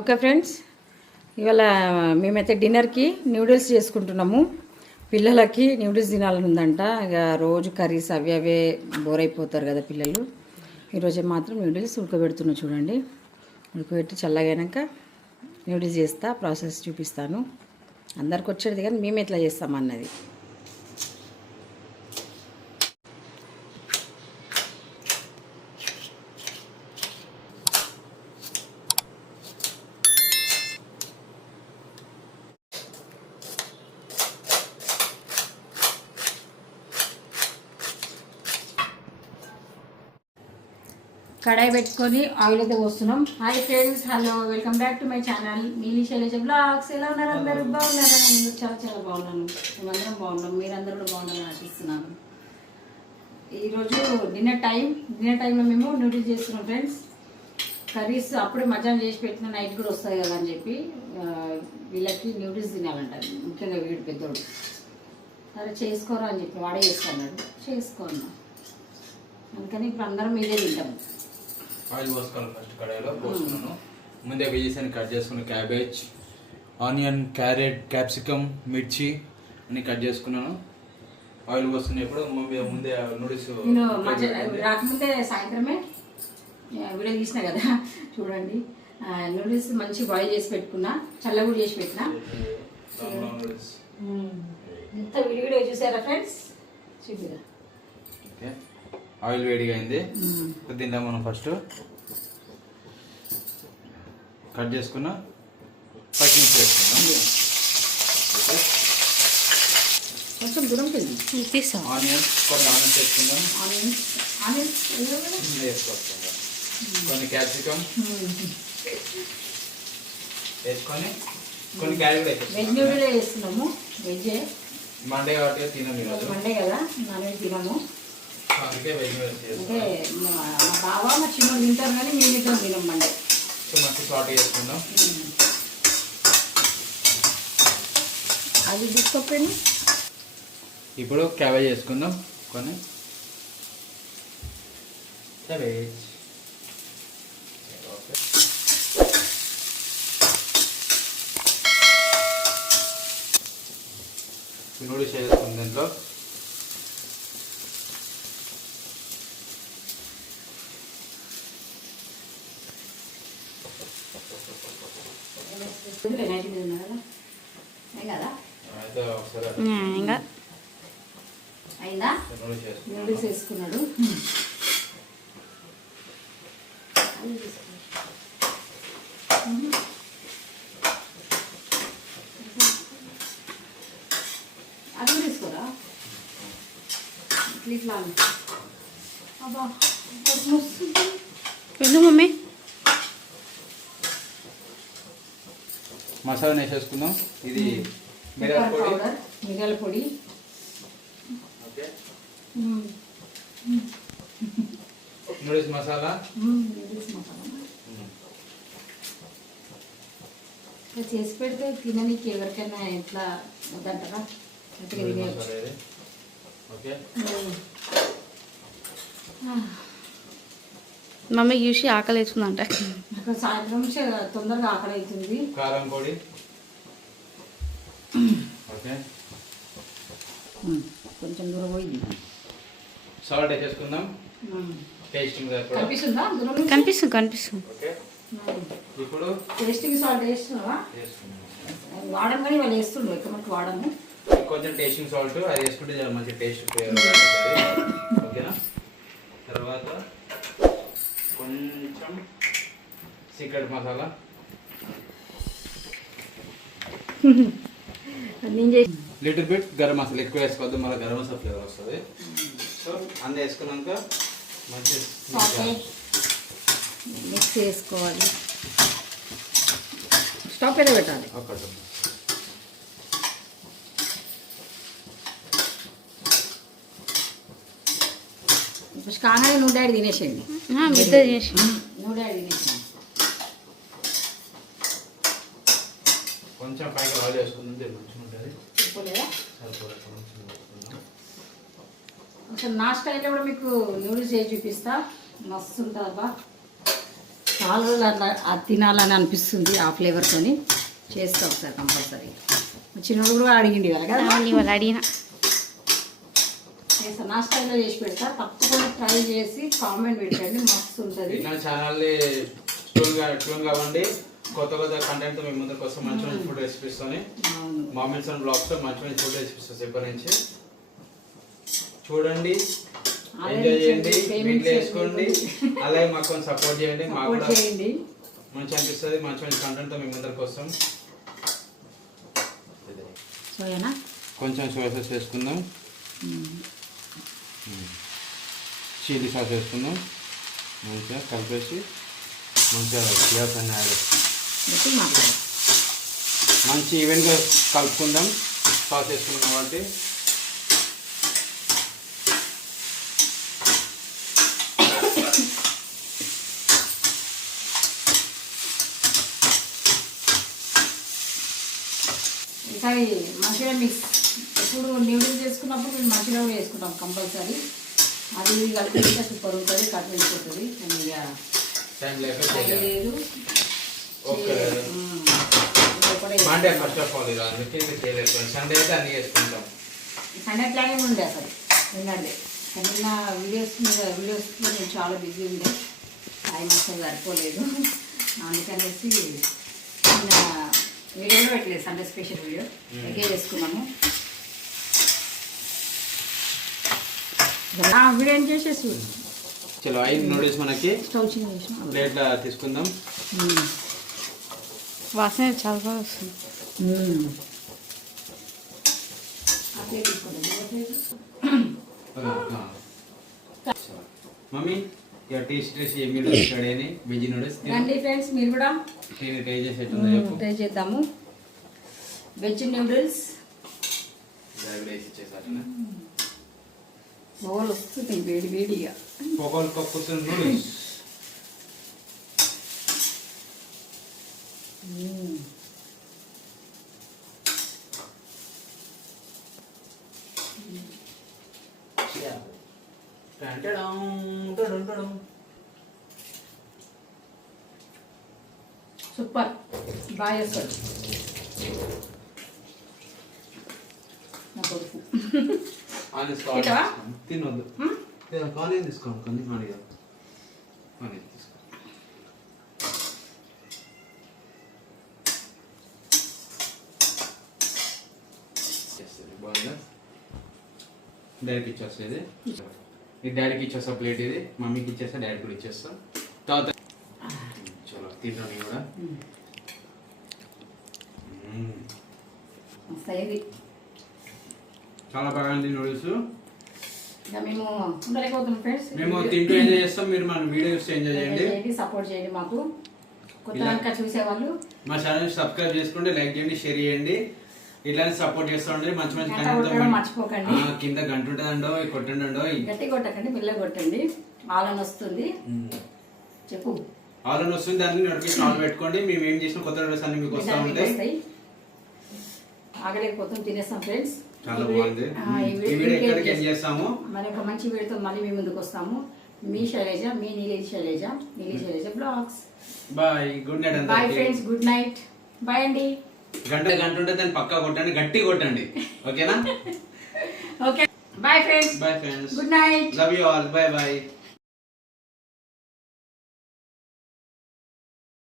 Okay friends, ఇవాళ మేమైతే డిన్నర్కి న్యూడిల్స్ చేసుకుంటున్నాము. పిల్లలకి న్యూడిల్స్ తినాలని ఉందంట. ఇక రోజు కర్రీస్ అవి అవే బోర్ అయిపోతారు కదా పిల్లలు. ఈరోజు మాత్రం న్యూడిల్స్ ఉడకబెడుతున్నా చూడండి. ఉడకబెట్టి చల్లగైనాక న్యూడిల్స్ చేస్తా, ప్రాసెస్ చూపిస్తాను. అందరికి వచ్చేది కానీ మేము ఎట్లా చేస్తామన్నది. కడాయి పెట్టుకొని ఆయిల్ అయితే పోస్తున్నాం. Hi friends, hello, welcome back to my channel నీలి శైలజ బ్లాగ్స్. ఎలా ఉన్నారు అందరూ? బాగున్నారా? నేను చాలా చాలా బాగున్నాను. మేమందరం బాగున్నాం, మీరందరూ కూడా బాగున్నారని ఆశిస్తున్నాను. ఈరోజు డిన్నర్ టైంలో మేము న్యూడిల్స్ చేస్తున్నాం ఫ్రెండ్స్. కర్రీస్ అప్పుడే మధ్యాహ్నం చేసి పెట్టిన, నైట్ కూడా వస్తాయి కదా అని చెప్పి వీళ్ళకి న్యూడిల్స్ తినాలంట. ముఖ్యంగా వీడు పెద్దోడు. సరే చేసుకోరా అని చెప్పి వాడే చేస్తున్నాడు. చేసుకోన్నా అందుకని ఇప్పుడు అందరం మీదే తింటాము. ఆయిల్ పోసుకోవాలి. ఫస్ట్ కడాయిలో పోసుకున్నాను. ముందే వెజిటేబుల్స్ కట్ చేసుకున్న క్యాబేజ్, ఆనియన్, క్యారెట్, క్యాప్సికమ్, మిర్చి అన్ని కట్ చేసుకున్నాను. ఆయిల్ పోసుకునేప్పుడు ముందే నూడిల్స్ రాకముందే సాయంత్రమే వీడియో తీసిన కదా చూడండి. నూడిల్స్ మంచి బాయిల్ చేసి పెట్టుకున్నా, చల్ల కూడా చేసి పెట్టినా. ఇంత వీడియో చూసారా ఫ్రెండ్స్? చూపిరా. ఆయిల్ వేడిగా అయింది. తిందాం. మనం ఫస్ట్ కట్ చేసుకున్న పచ్చిమిర్చి వేసుకుందాం. కొంచెం దూరం ఆనియన్స్, కొన్ని ఆనియన్స్ వేసుకుందాం. వేసుకోవచ్చు. కొన్ని క్యాప్సికమ్ వేసుకొని కొన్ని క్యారెట్ వెజ్ నూడిల్ వేస్తున్నాము. వెజ్ మండే కాబట్టి తినము. ఈరోజు మండే కదా, నాన్ వెజ్ తినము. అందుకే వెజ్ అంటే మా బావ మా చిన్న తింటారు కానీ మేము ఇద్దరం తినం మండే. సో మంచి సాల్ట్ వేసుకుందాం. అది తీసుకోపోయింది. ఇప్పుడు క్యాబేజ్ వేసుకుందాం. కొన్ని క్యాబేజ్ నూడిల్స్ వేసుకుందాం. దీంట్లో అయిందా? నూడిల్స్ వేసుకున్నాడు. అది తీసుకోరా ఇట్లా. అబ్బా ఎందుకు మమ్మీ? మసాలా వేసేసుకుందాం. ఇది మిరియాల పొడి. నూడిల్స్ మసాలా చేసి పెడితే తిననీకి ఎవరికైనా ఎట్లా వద్దంటారా? మమ్మీ చూసి ఆకలి అవుతుందంట. సాయంత్రం నుంచి తొందరగా ఆకలి అవుతుంది. కారం పొడి కొంచెం దూరం పోయింది. సాల్ట్ వేసేసుకుందాం. టేస్టింగ్ కనిపిస్తుందా? కనిపిస్తుంది. ఇప్పుడు టేస్టింగ్ సాల్ట్ వేస్తున్నావా? వాడము కానీ వాళ్ళు వేస్తుండ్రు. ఎక్కువ మనకు వాడము. కొంచెం టేస్టింగ్ సాల్ట్ అది వేసుకుంటే చాలా మంచి టేస్ట్. ఓకేనా? తర్వాత కొంచెం secret masala little bit garam masala. ఎక్కువ వేసుకోవద్దు, మళ్ళీ గరం మసాలా ఫ్లేవర్ వస్తుంది. సో అందు వేసుకున్నాక మంచి మిక్స్ చేసుకోవాలి. స్టవ్ మీద పెట్టాలి. కాగానే నువ్వు డాడీ తినేసేయండి. నువ్వు డాడీ తినేసేయండి. కొంచెం పైకి ఆయిల్ వేసుకుంటే మంచిగా ఉంటుంది. చెప్పలేదా? అసలు నా స్టైల్లో కూడా మీకు నూడిల్స్ చేసి చూపిస్తా. మస్తు ఉంటుంది అబ్బా. చాలా రోజులు అట్లా అది తినాలని అనిపిస్తుంది ఆ ఫ్లేవర్తోని. చేస్తా ఒకసారి కంపల్సరీ. చిన్నప్పుడు కూడా అడిగిండి కదా కదా ఇవాళ అడిగిన చేస్తా, నా స్టైల్లో చేసి పెడతా. తప్పకుండా ట్రై చేసి కామెంట్ పెట్టండి, మస్తు ఉంటుంది. నా ఛానల్ ట్యూన్ కావండి. కొత్త కొత్త కంటెంట్ మీ ముందుకు వస్తాం. మంచి మంచి ఫుడ్ రెసిపీస్ తోని, మామిల్స్ అండ్ బ్లాగ్స్ తో మంచి మంచి ఫుడ్ రెసిపీస్ ఇప్పటి నుంచి చూడండి, ఎంజాయ్ చేయండి, ఇంట్లో వేసుకోండి. అలాగే మాకు కొంచెం సపోర్ట్ చేయండి. మాకు కూడా మంచి అనిపిస్తుంది. మంచి మంచి కంటెంట్ తో మీ ముందరికి వస్తాం. సోయానా కొంచెం సోయా సాస్ వేసుకుందాం, చిల్లీ సాస్ వేసుకుందాం. మంచిగా కలిపేసి మంచిగా ఫ్లేవర్స్ అన్నీ యాడ్ మంచి ఈవెన్గా కలుపుకుందాం. సాస్ వేసుకున్నాం కాబట్టి ఈసారి మంచిగా మిక్స్. ఎప్పుడు న్యూడిల్స్ చేసుకున్నప్పుడు మేము మంచిగా వేసుకుంటాం కంపల్సరీ. అది ఇది కలిపి సూపర్ ఉంటుంది, కట్ వెళ్ళిపోతుంది. ఇక టైం లేక లేదు మండే ఫస్ట్ ఆఫ్ ఆల్ అందుకే ఇది చేయలేదు. సండే అయితే అన్నీ చేసుకుంటాం. సండే ప్లానింగ్ ఉండే అసలు నిన్నదే. నిన్న వీడియోస్లో నేను చాలా బిజీ ఉండే, టైం అసలు సరిపోలేదు. అందుకనేసి నిన్న వీడియో కూడా పెట్టలేదు. సండే స్పెషల్ వీడియో ఎగే చేసుకున్నాము. వీడియో ఏం చేసేసి చలో ఐదు నూడిల్స్ మనకి స్టవ్ చిన్న చేసిన ప్లేట్లో తీసుకుందాం. వాసన చాలా బాగా వస్తుంది. మమ్మీ ఇక టేస్ట్ ఏమి నూడిల్స్ రెడీ వెజ్ నూడిల్స్ రండి ఫ్రెండ్స్, మీరు కూడా నేను ట్రై చేసేట్టుందో చెప్పు. ట్రై చేద్దాము. వెజ్ నూడిల్స్ బౌల్ వస్తుంది వేడి వేడిగా. పొగలు కప్పుతున్న నూడిల్స్ సూపర్ బాగా చేస్తారు నా కొడుకు. తింటావా? తినొద్దు, కానీ తీసుకోండి. కానీ కానీ తీసుకో. బాగుందా? డాడీకి ఇచ్చేస్తా. ఇది డాడీకి ఇచ్చేస్తా ప్లేట్. ఇది మమ్మీకి ఇచ్చేస్తా, డాడీ కూడా ఇచ్చేస్తా. తర్వాత చలో తింటాను నేను కూడా. చాలా బాగుంది నూడిల్స్. ఇక మేము ఉండలేకపోతున్నాం ఫ్రెండ్స్. మేము తింటూ ఎంజాయ్ చేస్తాం, మీరు మన వీడియో చూస్తే ఎంజాయ్ చేయండి. సపోర్ట్ చేయండి మాకు. కొత్త కనుక చూసేవాళ్ళు మా ఛానల్ సబ్స్క్రైబ్ చేసుకోండి, లైక్ చేయండి, షేర్ చేయండి. ఇట్లానే సపోర్ట్ చేస్తూ ఉండండి. మంచి మంచి కంటెంట్ మర్చిపోకండి. కింద గంట ఉంటుందండో కొట్టండి, గట్టి కొట్టకండి, పిల్ల కొట్టండి. ఆలన్ వస్తుంది చెప్పు. ఆల్రెడీ వస్తుంది, దాన్ని నోటిఫికేషన్ ఆన్ పెట్టుకోండి. మేము ఏం చేసిన కొత్త వీడియోస్ అన్ని మీకు వస్తూ ఉంటాయి. ఆగలేకపోతాం, తినేస్తాం ఫ్రెండ్స్. చాలా బాగుంది. ఈ వీడియో ఎక్కడికి ఏం చేస్తాము, మరి ఒక మంచి వీడియోతో మళ్ళీ మీ ముందుకు వస్తాము. మీ శైలజ, మీ నీలి Shailaja blogs. Bye, good night. Bye friends, good night. Bye అండి. గంట ఉంటే దాన్ని పక్కా కొట్టండి, గట్టి కొట్టండి. ఓకేనా? Okay, bye friends. Bye friends, good night. Love you all. Bye bye.